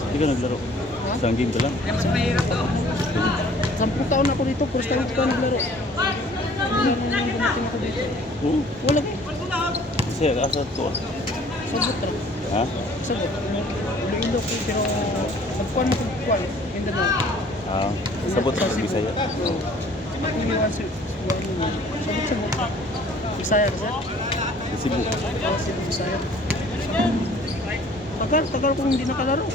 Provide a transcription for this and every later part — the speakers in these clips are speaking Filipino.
Hindi ka naglaro? Isang game ka lang? Mas mahirap to. 10 taon ako dito, first time ko naglaro. Gumating ako dito. Oo. Wala. Kasi asa to ah. Sagot lang. Ha? Sagot. Ilo ko pero magkuhan mo kung kuhan. Hindi na. Ah, sabot sa Bisaya. Iniwan si sabot. Bisaya ka sir? Cebu. Cebu, Bisaya. Tagal kong hindi nakalaro.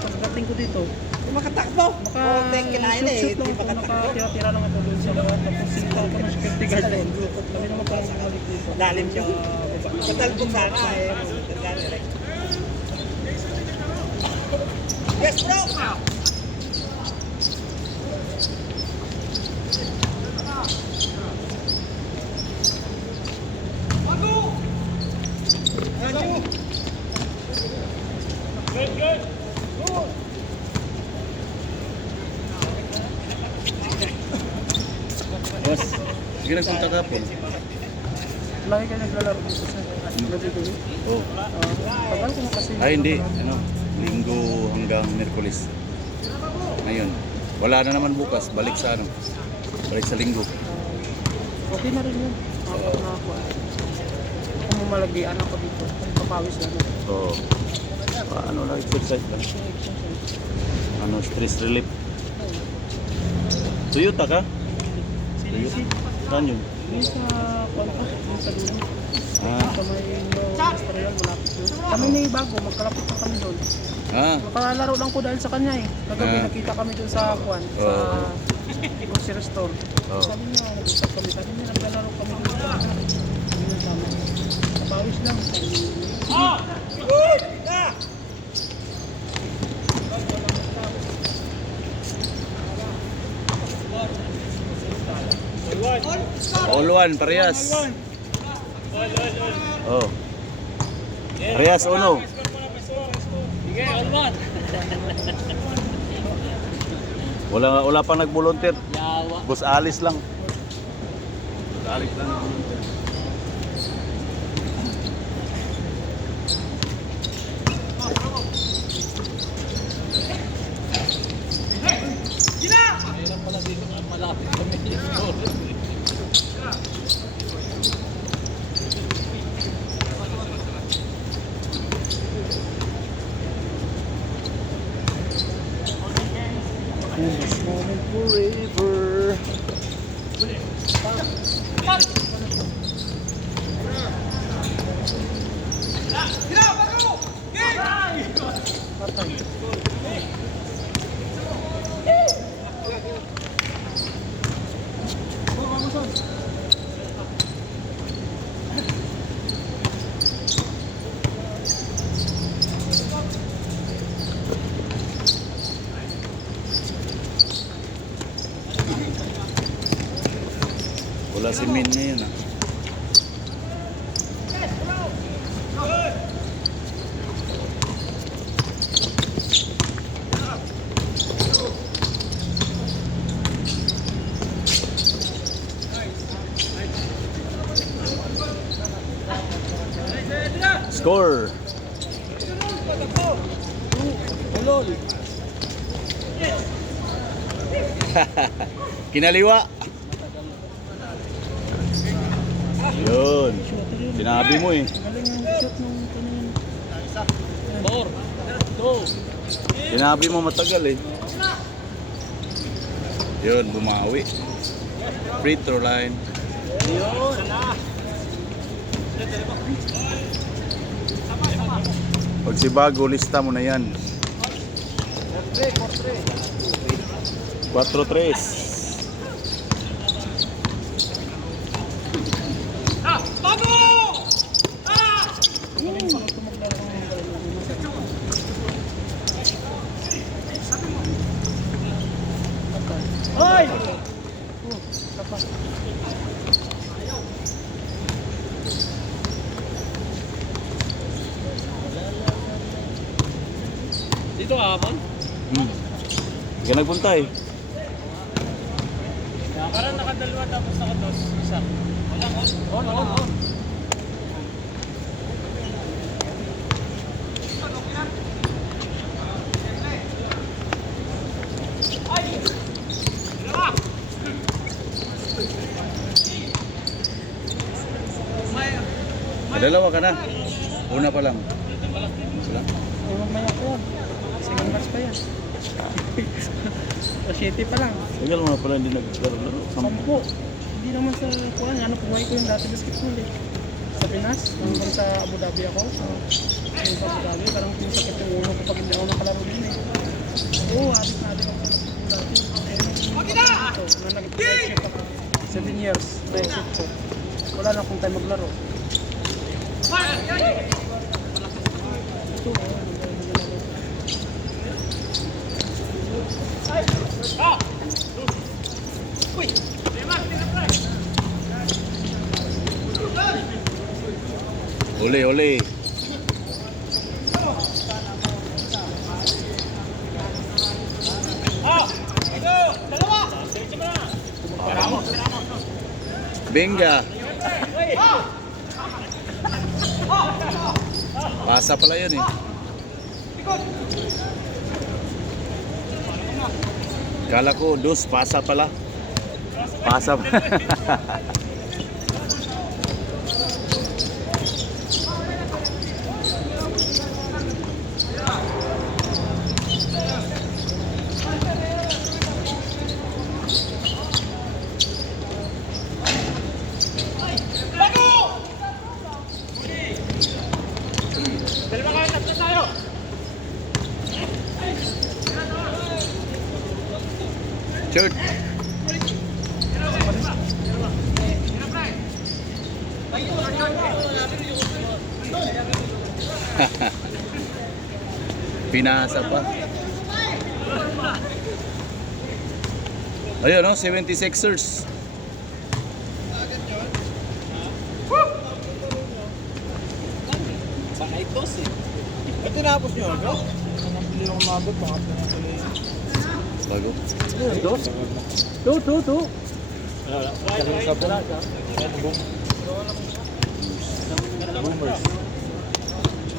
Pagdating ko dito. Makatakbo. Shoot lang ako, nakatira-tira lang ako doon sa mga tapos sinta ako ng security guard doon. Kami naman parang bumalik dito. Lalim siya. Matalbog sana eh. Yes bro! Boss, sige nagpunta ka po. Lagi kayo naglalaro dito sa gabi-gabi. Oh. Tagal ko na kasi. Ay hindi, ano, Linggo hanggang Miyerkules. Ngayon, wala na naman bukas, balik sa ano. Balik sa Linggo. Okay na rin yun. Na ako. Kung mamalagian ako dito, papawis lang. So, ano lang, exercise lang. Ano, stress relief. Toyota ka? Toyota? Saan yun? Yung sa Kwanto, yung sa dulo. Ah, Sa may restaurant, malapit doon. Kami may bago, magkalapit na kami doon. ah, Nakalaro lang ko dahil sa kanya eh. Kagabi nakita kami doon sa Kwan, sa grocery store. Oh. Sabi niya, nag-usap kami. Sabi niya, naglalaro kami doon. Yun yung tama. Napawis lang. Good! Na! all one, parehas. Oh. Parehas, uno. Sige, all one. Wala pang nag-volunteer. Yawa. Boss Alice lang. Boss Alice lang. Mayroon pala dito nga malapit kami. In this moment forever. Wala si Min na yun ah. Score. Kinaliwa. Yun. Sinabi mo eh. Galing yung shot nung kanina. 4, 2. Sinabi mo matagal eh. Yun, bumawi. Free throw line. Pag si Bago, lista mo na yan. 4-3. Hoy! Dito hapon? Hindi ka nagpunta eh. Parang nakadalawa tapos nakados. Isa. On. Dalawa ka na. Una pa lang. Wala. Ay, mamaya ko yan. Second match pa yan. O, 7 pa lang. Tagal mo na pala hindi naglaro-laro. Sampo. Hindi naman sa kuhan. Ano, buhay ko yung dati basketball eh. Sa Pinas, hanggang sa Abu Dhabi ako. Yung sa Abu Dhabi, parang pinasakit yung ulo ko pag hindi ako nakalaro din eh. Oo, adik na adik ako sa basketball dati. Ito, na nag-shift ako. 7 years, na-shift ko. Wala na akong time maglaro. Ito, Uli, uli. Benga. Pasa pala yun eh. Kala ko dos, pasa pala. Pasa pala. Shoot. Pinasa pa. Ayun, no? 76ers. Sa Kaitos eh. Ba't tinapos nyo? Ano? Hindi ako mabot. Baka pinatuloy. Bago. Two.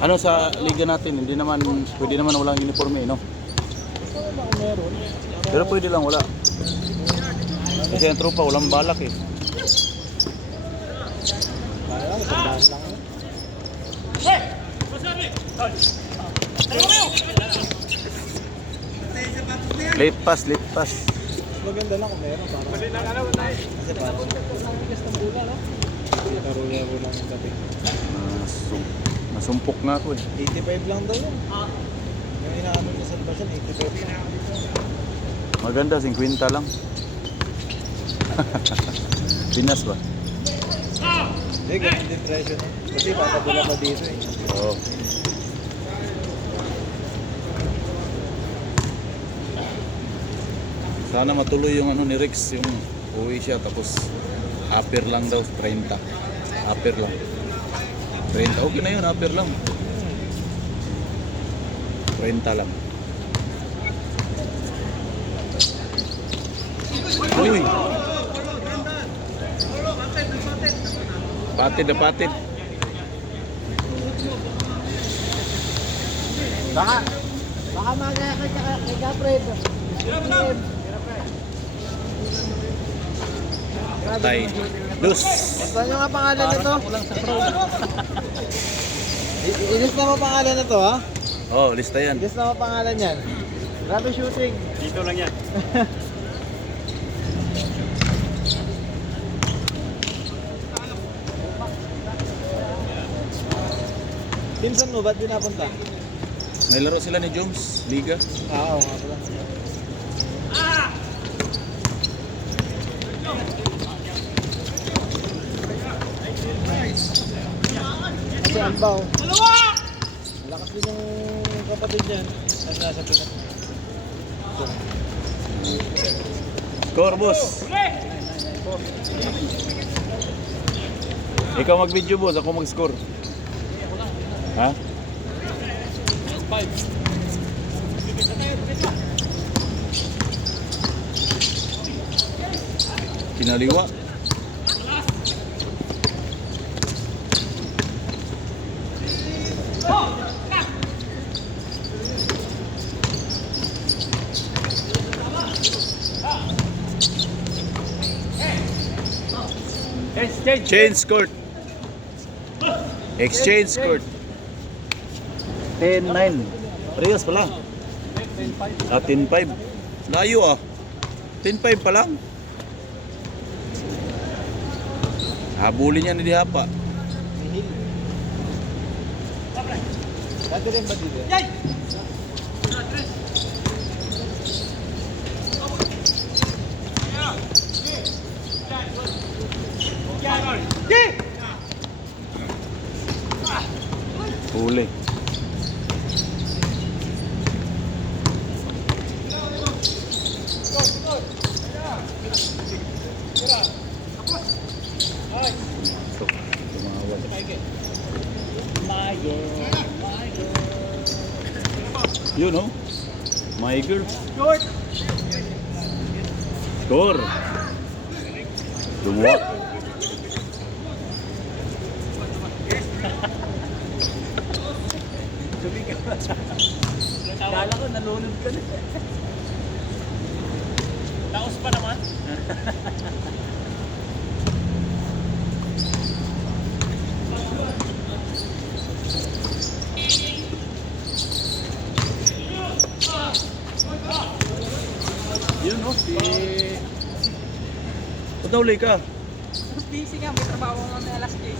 Ano sa liga natin, hindi naman pwede naman walang uniforme, no? Meron. Pero pwede lang wala. Kasi ang tropa walang balak eh. Kaya, sandaan lang. Late pass, late pass. Maganda lang kung meron. Kasi parang laro niya ko lang yung dating. Nasumpok nga ako eh. 85 lang daw yun. Yung inaano niya sa labasan, 85 lang. Maganda, 50 lang. Pinas ba? Hindi, ganun din presyo na. Kasi papabula pa dito eh. Oo. Sana matuloy yung ano ni Rex, yung uwi siya tapos upper lang daw, 30. Upper lang. 30, okay na yun, upper lang. 30 lang. Uy! Patid na patid. Baka magaya ka kay Capred. Tay. Dus. Saan yung nga pangalan nito? Ilis na mo pangalan na to ha? Oh, lista yan. Ilis na mo pangalan yan. Grabe shooting. Dito lang yan. Pinsan mo, ba't pinapunta? Nailaro sila ni Jones, Liga. Oo nga pala. Kasi Albaw. Malakas din yung kapatid niyan. Nasa Pinas. Score, boss. Ikaw mag-video, boss. Ako mag-score. Ha? 5. Kinaliwa. Change court. Exchange court. 10-9. Parehas pala. 10-5. Layo ah. 10-5 pa lang. Habulin niya ni Dihapa. Dati rin ba dito? Huli. So, you know, my girl. Score. Dua. Kala ko nalunod ka na. Taos pa naman. Yun no, si... Ba't nauli ka? Busy nga, may trabaho nga na alas 10.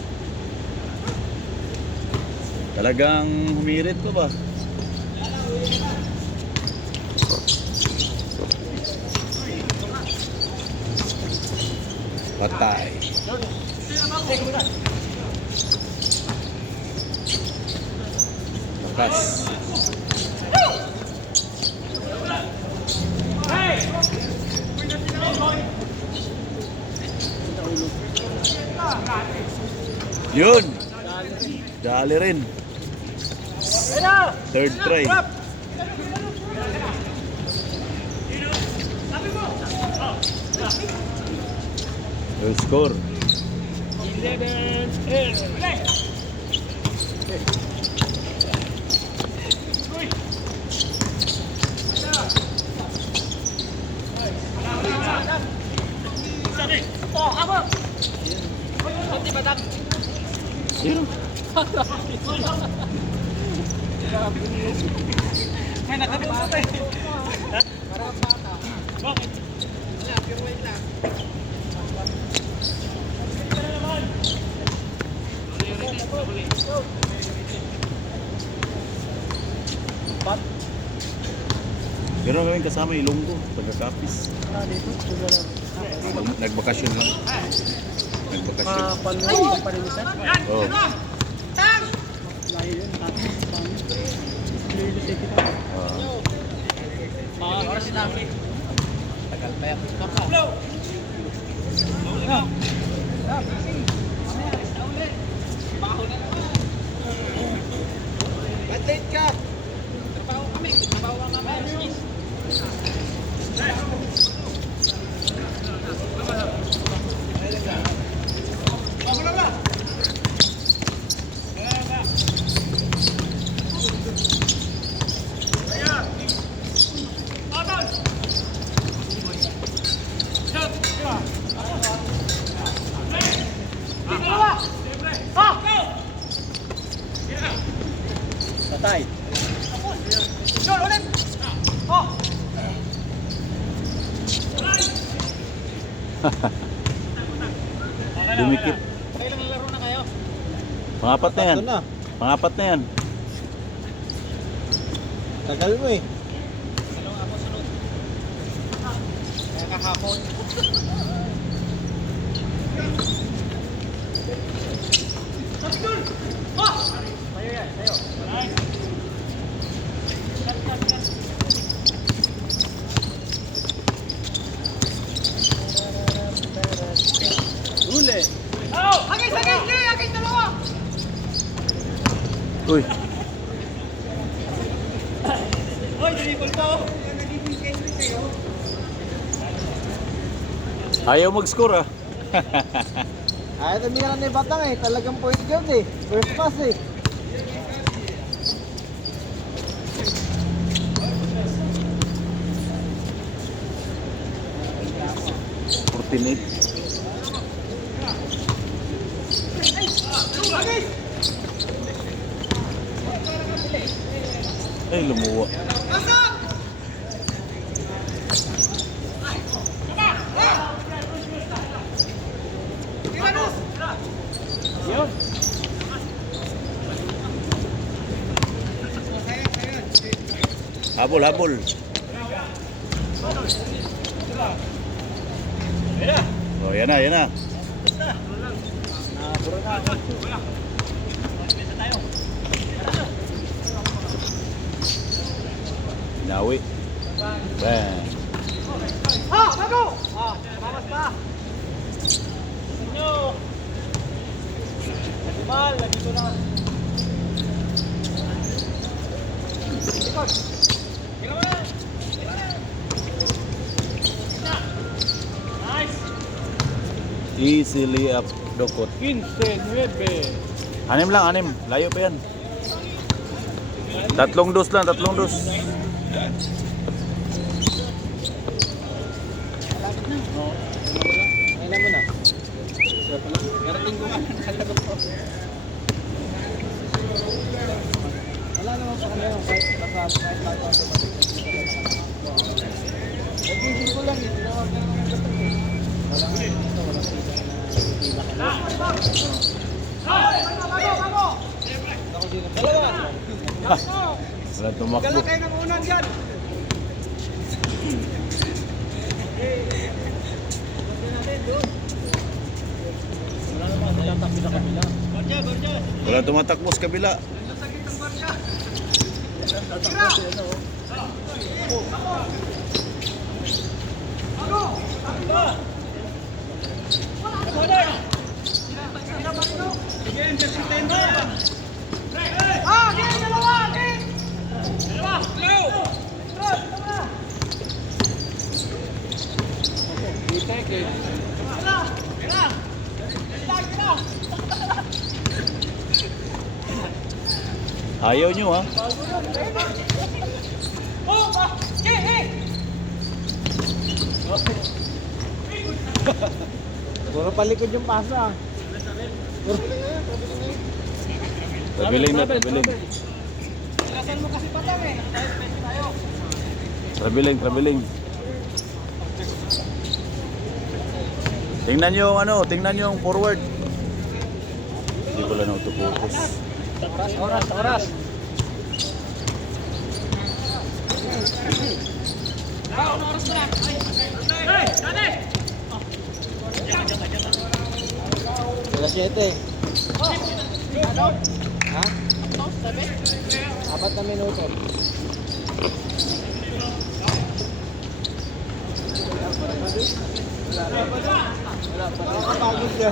Talagang humirit ko ba? Patay. Lakas. Yun. Dali rin. Third try. Yung score. 11-10. Yun. May nakalimutan eh. Bakit? Gano'n gawin kasama Ilonggo, pagkakapis. Dito, Nagbakasyon lang. Nagbakasyon. Paninisan. Oh. Layo yun, tapos paano? Lilo take it out. Mga oras na. Tagal pa yan. Ba't late ka? Trabaho kami. Trabaho ka kami. Patay. Dumikit. Kailang laro na kayo? Pangapat na yan. Pangapat na yan. Tagal mo eh. Dalawang ako sunod. Kaya kahapon. Sayo yan, sayo. Huli. Uy. Hoy, dribble ka oh. Ayaw mag-score ah. Ay, tumira na yung batang eh. Talagang point guard eh. First pass eh. Ay, lumuwa. Yun. Habol, habol. Oh, yan na, yan na. Nawi. Bang. Mal, lagi ko na. Easily up dokot. 15-9. Anim lang, anim. Layo pa yan. Tatlong dos lang, tatlong dos. Kailan mo na? Garating ko nga. Wala naman sa kanila. Kahit bago ang nag-isip ko lang. Tinawag na naman ang gatot eh. Wala nga ito. Walang kita na pila ka lang. Ako sino? Dalawa! Wala tumakbo. Dala kayo ng unan dyan! Wala tumatakbo sa kabila. Ayaw nyo ha. Puro palikod yung pasa. Trabiling na, trabiling. Lasan mo kasi patang eh. Trabiling, trabiling. Tingnan nyo yung ano, tingnan nyo yung forward. Hindi ko lang auto-focus. Oras, oras. Alas 7. Ha? 4 na minuto. Wala pa. Nakakapagod siya.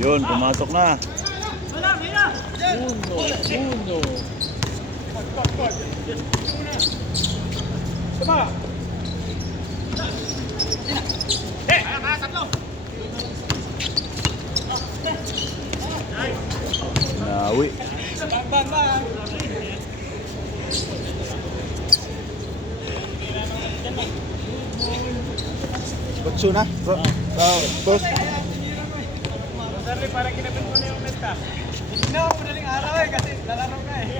Yun, pumasok na. Uno. Nawi. Butsu na? Boss. Parang kinabit mo na yung meta. Hindi na ako madaling araw eh kasi lalaro ka eh.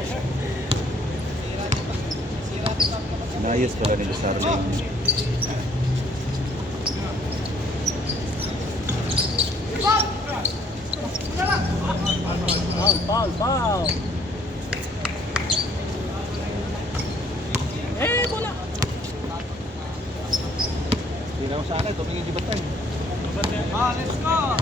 Inayos pala ni Starling. Foul. Bola. Hindi na ako sana, tumingin di batang. Let's go!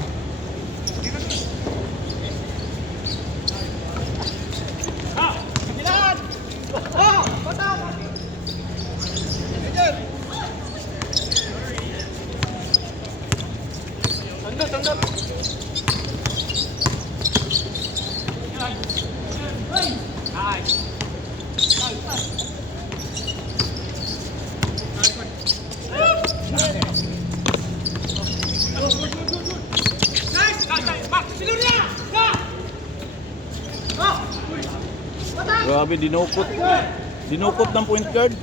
Sandot. Grabe, dinukot. Dinukot ng point guard.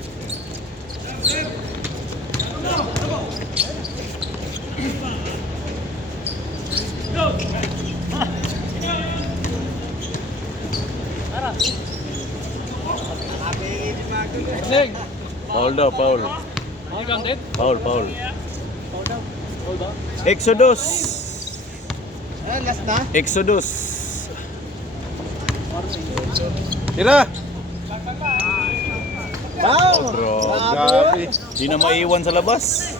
Ning! Foul daw, foul. Ang gandit? Foul, foul. Hold on. Exodus. Last na? Exodus. Tira! Down! Grabe. Di na maiwan sa labas.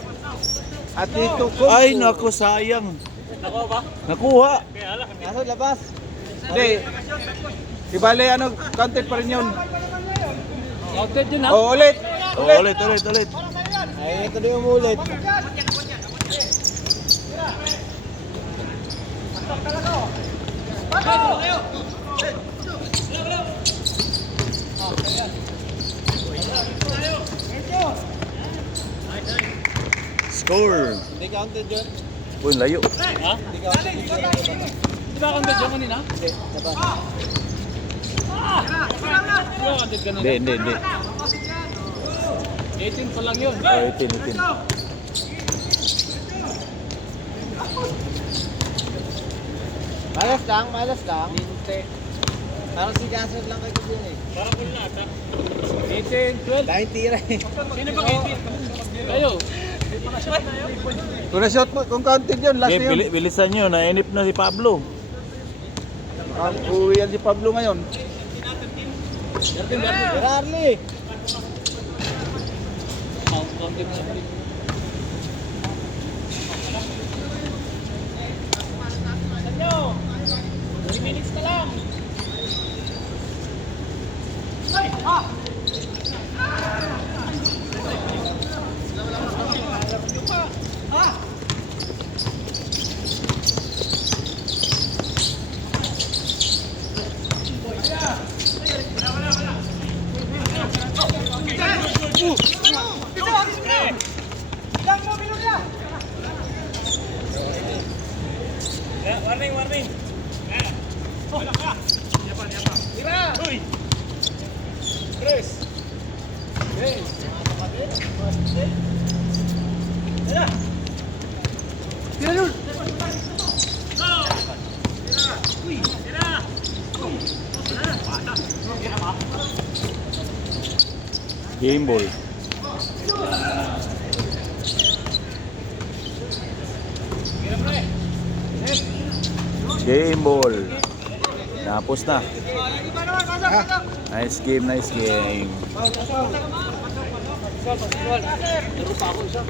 At ito ko. Ay, naku, sayang. Nakuha ba? Nakuha. Nasa labas. Hindi. Di bale, ano, content pa rin yun. Counted yun ha? Oh, ulit. Oh, ulit, ulit, ulit. Ay, ito din umulit. Score. Hindi counted yun. Uy, layo. Ha? Hindi counted yun. Di ba counted yun kanina? Hindi, labas. Di ba counted kanina? Hindi, hindi, hindi. 18 pa lang yun. Oh, itin, itin. Malas lang, malas lang. Hindi. Parang si Gasol lang kayo yun eh. Parang full na ata. 18, 12. Dahil tira eh. Sino ba 18? Kayo. Kung na-shot mo, kung counted yun, last Okay, na yun. bilisan nyo. Nainip na si Pablo. Uwi yan si Pablo ngayon. Gerarly! Counted na. Sanyo! 3 minutes na lang. Warning, warning. Tira! Uy! Chris! Hey! Tira yun! Game ball. Game ball. Napos na. Nice game, nice game. Laro pa ako isa.